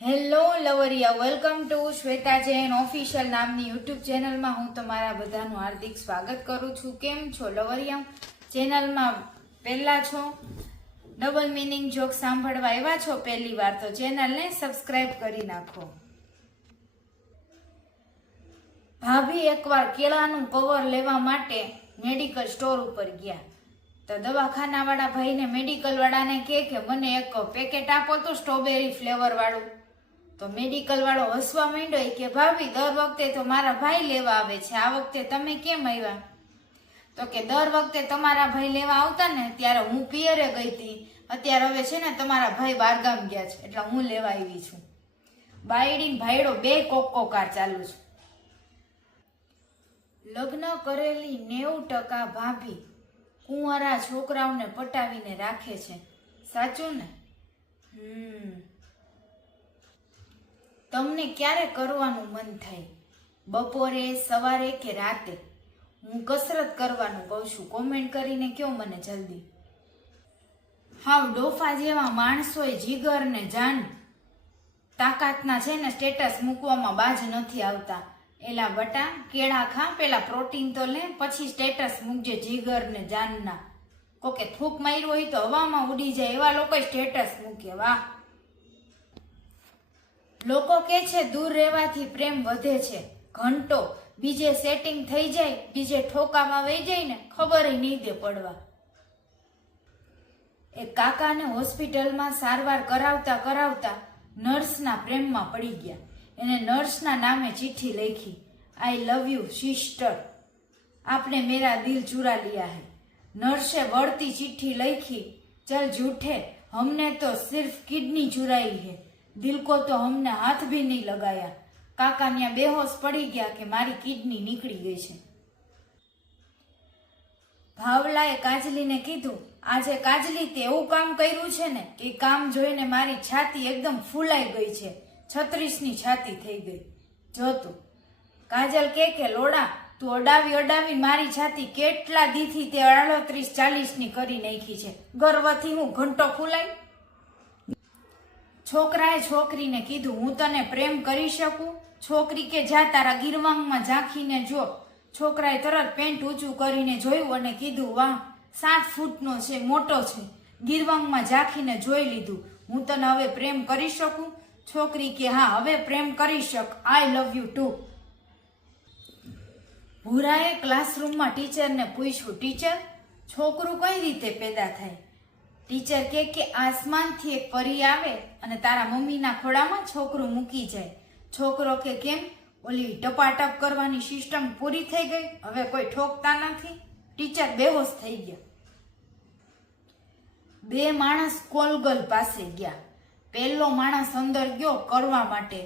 Hello લવરિયા, welcome to Shweta Jain official નામની YouTube ચેનલમાં હું તમારા બધાનું હાર્દિક સ્વાગત કરું છું. કેમ છો લવરિયા? ચેનલમાં પહેલા છો, ડબલ મિનિંગ જોક સાંભળવા આવ્યા છો પહેલી વાર તો ચેનલને સબસ્ક્રાઇબ કરી નાખો. ભાભી એકવાર કેળાનું કવર લેવા માટે મેડિકલ સ્ટોર ઉપર ગયા તો દવાખાનાવાળા ભાઈને મેડિકલ વાળાને કહે કે મને એક પેકેટ આપો તો સ્ટ્રોબેરી ફ્લેવર વાળું. તો મેડિકલ વાળો હસવા માંડ્યો કે ભાભી દર વખતે તો મારા ભાઈ લેવા આવે છે, આ વખતે તમે કેમ આવ્યા? તો કે દર વખતે તમારા ભાઈ લેવા આવતા ને ત્યારે હું પિયરે ગઈ હતી, અત્યારે હવે છે ને તમારા ભાઈ બારગામ ગયા છે એટલે હું લેવા આવી છું. બાયડી ભાઈડો બે કોકોકાર ચાલુ છે. લગ્ન કરેલી 90% ભાભી કુંવારા છોકરાઓને પટાવીને રાખે છે, સાચું ને? તમને ક્યારે કરવાનું મન થાય? બપોરે, સવારે કે રાતે? હું કસરત કરવાનું કહું છું, કોમેન્ટ કરીને કયો મને જલ્દી. હાવ ડોફા જેવા માણસોએ જીગર ને જાન તાકાતના છે ને સ્ટેટસ મૂકવામાં બાજ નથી આવતા. એલા બટા, કેળા ખા, પેલા પ્રોટીન તો લે, પછી સ્ટેટસ મૂકજે જીગર ને જાનના. કોકે થૂક માર્યું હોય તો હવામાં ઉડી જાય એવા લોકો સ્ટેટસ મૂકે. વાહ! લોકો કે છે દૂર રહેવાથી પ્રેમ વધે છે. ઘંટો બીજે સેટિંગ થઈ જાય, બીજે ઠોકામાં વહી જાય ને ખબર નહીં દે પડવા. એક કાકાને હોસ્પિટલમાં સારવાર કરાવતા કરાવતા નર્સના પ્રેમમાં પડી ગયા. એને નર્સના નામે ચિઠ્ઠી લખી, આઈ લવ યુ સિસ્ટર, આપને મેરા દિલ ચુરા लिया है. નર્સે વળતી ચિઠ્ઠી લખી, ચલ झूठे, हमने तो सिर्फ किडनी चुराई है, दिल को तो हमने हाथ भी नहीं लगाया. કાકા ત્યાં બેહોશ પડી ગયા કે મારી કિડની નીકળી ગઈ છે. ભાવલાએ કાજલીને કીધું, આજે કાજલી તે એવું કામ કર્યું છે ને કે કામ જોઈને મારી છાતી એકદમ ફૂલાઈ ગઈ છે, 36ની છાતી થઈ ગઈ. જોતું કાજલ કે લોડા તું અડાવી મારી છાતી કેટલા દીથી તે 38-40ની કરી નાખી છે, ગર્વથી હું ઘંટો ફૂલાઈ? છોકરાએ છોકરીને કીધું, હું તને પ્રેમ કરી શકું? છોકરી કે જા તારા ગીરવાંગમાં ઝાંખીને જો. છોકરાએ તરત પેન્ટ ઊંચું કરીને જોયું અને કીધું, વાહ, 7 ફૂટનો છે, મોટો છે. ગીરવાંગમાં ઝાંખીને જોઈ લીધું, હું તને હવે પ્રેમ કરી શકું? છોકરી કે હા, હવે પ્રેમ કરી શક, આઈ લવ યુ ટુ. ભૂરાએ ક્લાસરૂમમાં ટીચરને પૂછ્યું, ટીચર, છોકરું કઈ રીતે પેદા થાય? ટીચર કે આસમાનથી એક પરી આવે અને તારા મમ્મીના ખોળામાં છોકરું મૂકી જાય. છોકરો કે કેમ? ઓલી ટપાટપ કરવાની સિસ્ટમ પૂરી થઈ ગઈ, હવે કોઈ ઠોકતા નથી. ટીચર બેહોશ થઈ ગયા. બે માણસ કોલગલ પાસે ગયા. પહેલો માણસ અંદર ગયો કરવા માટે,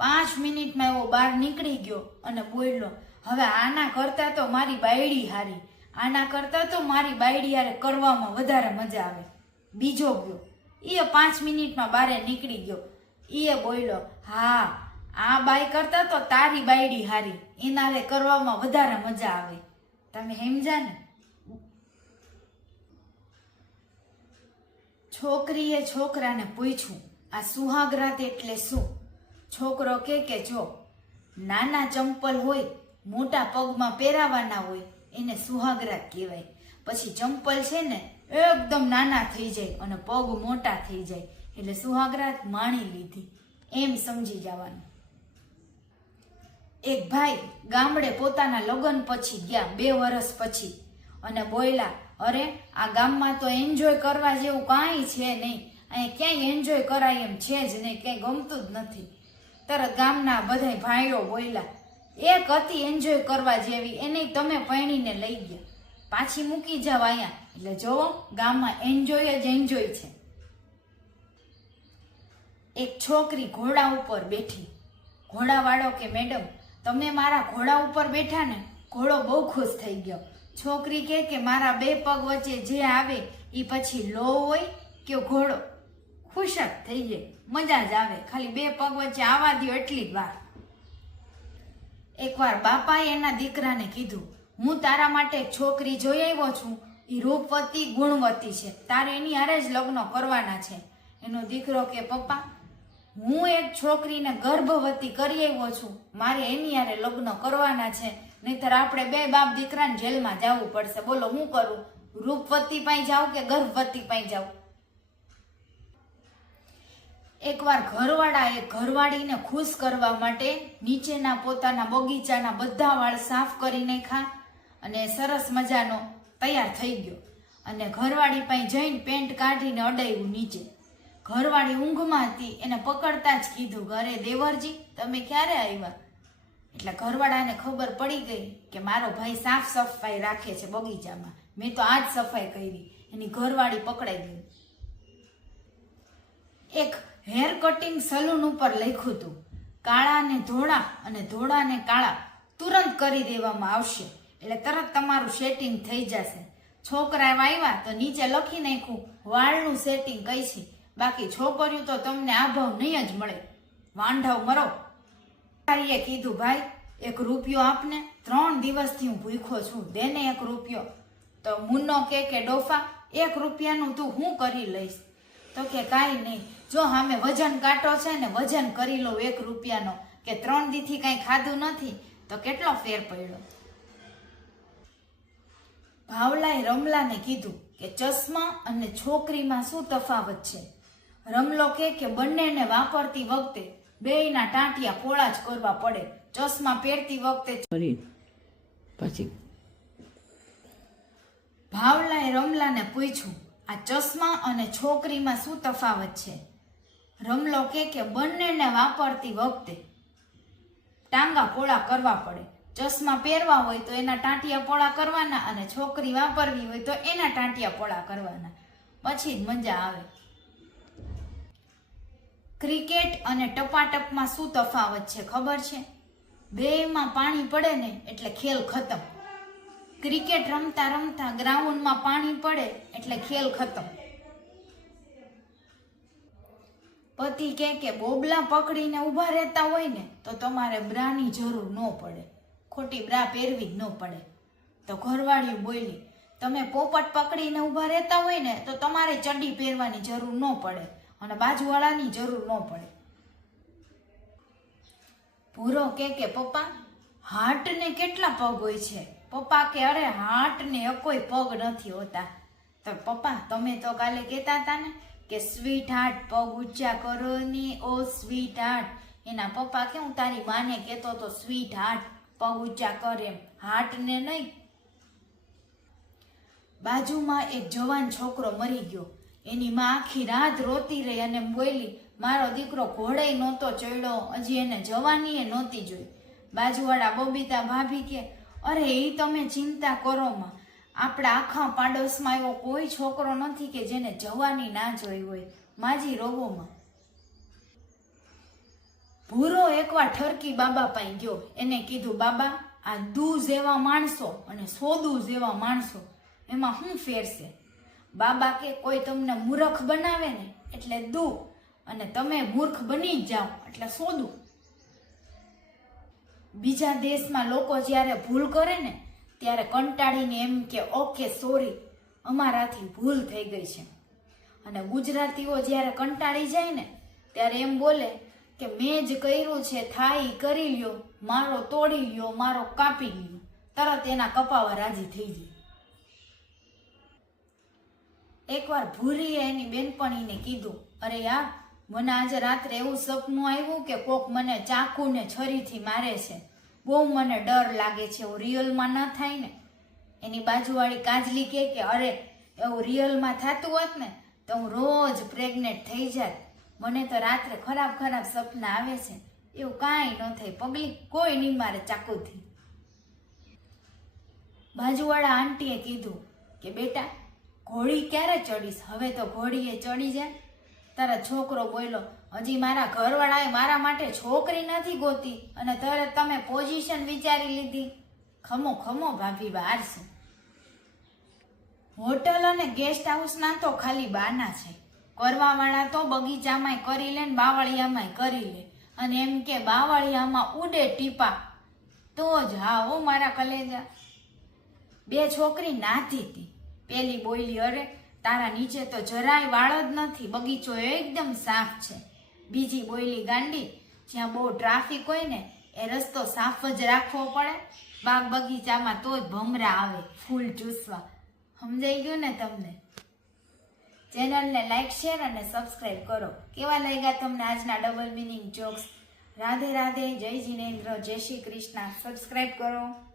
5 મિનિટમાં એવો બહાર નીકળી ગયો અને બોલ્યો, હવે આના કરતા તો મારી બાયડી હારી, આના કરતા તો મારી બાયડી હારે કરવામાં વધારે મજા આવે. બીજો ગયો, એ 5 મિનિટમાં બારે નીકળી ગયો. એ બોલ્યો, હા, આ બાઈ કરતા તો તારી બાયડી હારી, એના હારે કરવામાં વધારે મજા આવે. તમે સમજ્યા ને? છોકરીએ છોકરાને પૂછ્યું, આ સુહાગરાત એટલે શું? છોકરો કે જો નાના ચંપલ હોય, મોટા પગમાં પહેરાવાના હોય, એને સુહાગરાત કહેવાય. પછી ચંપલ છે ને એકદમ નાના થઈ જાય અને પગ મોટા થઈ જાય એટલે સુહાગરાત માણી લીધી, એમ સમજી જવાનું. એક ભાઈ ગામડે પોતાના લગ્ન પછી ગયા 2 વર્ષ પછી અને બોલ્યા, અરે આ ગામમાં તો એન્જોય કરવા જેવું કાંઈ છે નહીં, અહીંયા ક્યાંય એન્જોય કરાય એમ છે જ નહીં, ક્યાંય ગમતું જ નથી. તરત ગામના બધા ભાઈઓ બોલ્યા, એક હતી એન્જોય કરવા જેવી, એને તમે પૈણીને લઈ ગયા, પાછી મૂકી જાવ અહીંયા. એટલે જોવો, ગામમાં એન્જોય જ એન્જોય છે. એક છોકરી ઘોડા ઉપર બેઠી. ઘોડાવાળો કે મેડમ, તમે મારા ઘોડા ઉપર બેઠા ને? ઘોડો બહુ ખુશ થઈ ગયો. છોકરી કે મારા 2 પગ વચ્ચે જે આવે એ પછી લો હોય કે ઘોડો? ખુશ જ થઈ જાય, મજા જ આવે, ખાલી 2 પગ વચ્ચે આવવા દો એટલી જ વાર. એકવાર બાપાએ એના દીકરાને કીધું, હું તારા માટે એક છોકરી જોઈ આવ્યો છું, એ રૂપવતી ગુણવતી છે, તારે એની હારે જ લગ્ન કરવાના છે. એનો દીકરો કે પપ્પા, હું એક છોકરીને ગર્ભવતી કરી આવ્યો છું, મારે એની હારે લગ્ન કરવાના છે, નહીતર આપણે બે બાપ દીકરાને જેલમાં જવું પડશે. બોલો હું કરું? રૂપવતી પાઈ જાઉં કે ગર્ભવતી પાઈ જાઉં? એકવાર ઘરવાળાએ ઘરવાળીને ખુશ કરવા માટે નીચેના પોતાના બગીચાના બધા વાળ સાફ કરી નાખ્યા અને સરસ મજાનો તૈયાર થઈ ગયો. અને ઘરવાળી પાસે જઈને પેન્ટ કાઢીને અડાયું નીચે. ઘરવાળી ઊંઘમાં હતી, એને પકડતા જ કીધું, અરે દેવરજી તમે ક્યારે આવ્યા? એટલે ઘરવાળાને ખબર પડી ગઈ કે મારો ભાઈ સાફ સફાઈ રાખે છે બગીચામાં, મેં તો આજ સફાઈ કરી. એની ઘરવાળી પકડાઈ ગઈ. એક હેર કટિંગ સલૂન ઉપર લખ્યું હતું, કાળા ને ધોળા અને ધોળા ને કાળા તુરંત કરી દેવામાં આવશે, એટલે તરત તમારું સેટિંગ થઈ જશે. છોકરા આવ્યા તો નીચે લખી નાખ્યું વાળનું સેટિંગ કઈ છે, બાકી છોકરીઓ તો તમને આ ભાવ નહીં જ મળે, વાંઢવ મરો. કીધું, ભાઈ 1 રૂપિયો આપને, 3 દિવસથી હું ભૂખ્યો છું, દેને 1 રૂપિયો. તો મુન્નો કે ડોફા 1 રૂપિયાનું તું હું કરી લઈશ? તો કે કાંઈ નહીં, જો સામે વજન કાંટો છે ને વજન કરી લો 1 રૂપિયાનો, કે 3 દીથી કાંઈ ખાધું નથી તો કેટલો ફેર પડ્યો. ભાવલાએ રમલાને કીધું કે ચશ્મા અને છોકરીમાં શું તફાવત છે? રમલો કે બંનેને વાપરતી વખતે બેયના ટાંટિયા પોળા જ કરવા પડે, ચશ્મા પહેરતી વખતે પછી. ભાવલાએ રમલાને પૂછ્યું, આ ચશ્મા અને છોકરીમાં શું તફાવત છે? રમલો કે બંનેને વાપરતી વખતે ટાંગા પોળા કરવા પડે, ચશ્મા પહેરવા હોય તો એના ટાંટિયા પોળા કરવાના, અને છોકરી વાપરવી હોય તો એના ટાંટિયા પોળા કરવાના, પછી જ મજા આવે. ક્રિકેટ અને ટપાટપમાં શું તફાવત છે ખબર છે? બેયમાં પાણી પડે ને એટલે ખેલ ખતમ. ક્રિકેટ રમતા રમતા ગ્રાઉન્ડમાં પાણી પડે એટલે ખેલ ખતમ. પતિ કે બોબલા પકડીને ઊભા રહેતા હોય ને તો તમારે બ્રાની જરૂર ન પડે, ખોટી બ્રા પહેરવી જ ન પડે. તો ઘરવાળી બોલી, તમે પોપટ પકડીને ઊભા રહેતા હોય ને તો તમારે ચડ્ડી પહેરવાની જરૂર ન પડે અને બાજુવાળાની જરૂર ન પડે. ભૂરો કે પપ્પા હાર્ટને કેટલા પગ હોય છે? પપ્પા કે અરે હાર્ટને કોઈ પગ નથી હોતા. તો પપ્પા તમે તો કાલે કહેતા હતા ને કે સ્વીટ હાર્ટ પગ ઊંચા કરો ની ઓ સ્વીટ હાર્ટ. એના પપ્પા કે હું તારી માને કહેતો તો સ્વીટ હાર્ટ પગ ઊંચા કરે, એમ હાર્ટને નહીં. બાજુમાં એક જવાન છોકરો મરી ગયો. એની માં આખી રાત રોતી રહી અને બોલી, મારો દીકરો ઘોડે નહોતો ચડ્યો, હજી એને જવાનીએ નહોતી જોઈ. બાજુવાળા બબીતા ભાભી કે અરે એ તમે ચિંતા કરો માં, આપણા આખા પાડોશમાં એવો કોઈ છોકરો નથી કે જેને જવાની ના જોઈ હોય, માજી રોગોમાં. ભૂરો એકવાર ઠરકી બાબા પાસે ગયો. એને કીધું, બાબા આ દૂ જેવા માણસો અને સોદુ જેવા માણસો એમાં શું ફેર છે? બાબા કે કોઈ તમને મૂર્ખ બનાવે ને એટલે દૂ, અને તમે મૂર્ખ બની જ જાઓ એટલે સોદું. બીજા દેશમાં લોકો જ્યારે ભૂલ કરે ને ત્યારે કંટાળીને એમ કે ઓકે સોરી, અમારાથી ભૂલ થઈ ગઈ છે. અને ગુજરાતીઓ જ્યારે કંટાળી જાય ને ત્યારે એમ બોલે કે મેં જ કર્યું છે, થાય કરી લ્યો, મારો તોડી લ્યો, મારો કાપી લ્યો, તરત એના કપાવા રાજી થઈ જાય. એકવાર ભૂરીએ એની બેનપણીને કીધું, અરે યાર મને આજે રાત્રે એવું સપનું આવ્યું કે કોક મને ચાકુ ને છરીથી મારે છે, બહુ મને ડર લાગે છે, એવું રિયલમાં ન થાય ને? એની બાજુવાળી કાજલી કે અરે એવું રિયલમાં થતું હોત ને તો હું રોજ પ્રેગ્નેન્ટ થઈ જાત, મને તો રાત્રે ખરાબ ખરાબ સપના આવે છે, એવું કાંઈ ન થાય, પગલી કોઈ નહીં મારે ચાકુથી. બાજુવાળા આંટીએ કીધું કે બેટા ઘોડી ક્યારે ચડીશ? હવે તો ઘોડીએ ચડી જાય. તારા છોકરો બોલ્યો, હજી મારા ઘરવાળાએ મારા માટે છોકરી નથી ગોતી અને તરત તમે પોઝિશન વિચારી લીધી. ખમો ખમો ભાભી બહાર છે. હોટલ અને ગેસ્ટ હાઉસના તો ખાલી બાના છે, કરવાવાળા તો બગીચામાંય કરી લે ને બાવળિયામાંય કરી લે, અને એમ કે બાવળિયામાં ઉડે ટીપા તો જ હા હો મારા કલેજા. 2 છોકરી નાતી હતી. પેલી બોલી, અરે તારા નીચે તો જરાય વાળ જ નથી, બગીચો એકદમ સાફ છે. બીજી બોયલી ગાંડી, જ્યાં બહુ ટ્રાફિક હોય ને એ રસ્તો સાફ જ રાખવો પડે. બાગ બગીચામાં તો જ ભમરા આવે ફૂલ ચૂસવા. સમજાઈ ગયું ને તમને? ચેનલને લાઈક, શેર અને સબસ્ક્રાઈબ કરો. કેવા લાગ્યા તમને આજના double meaning jokes? Radhe Radhe, જય જિનેન્દ્ર, જય શ્રી કૃષ્ણ. સબસ્ક્રાઈબ કરો.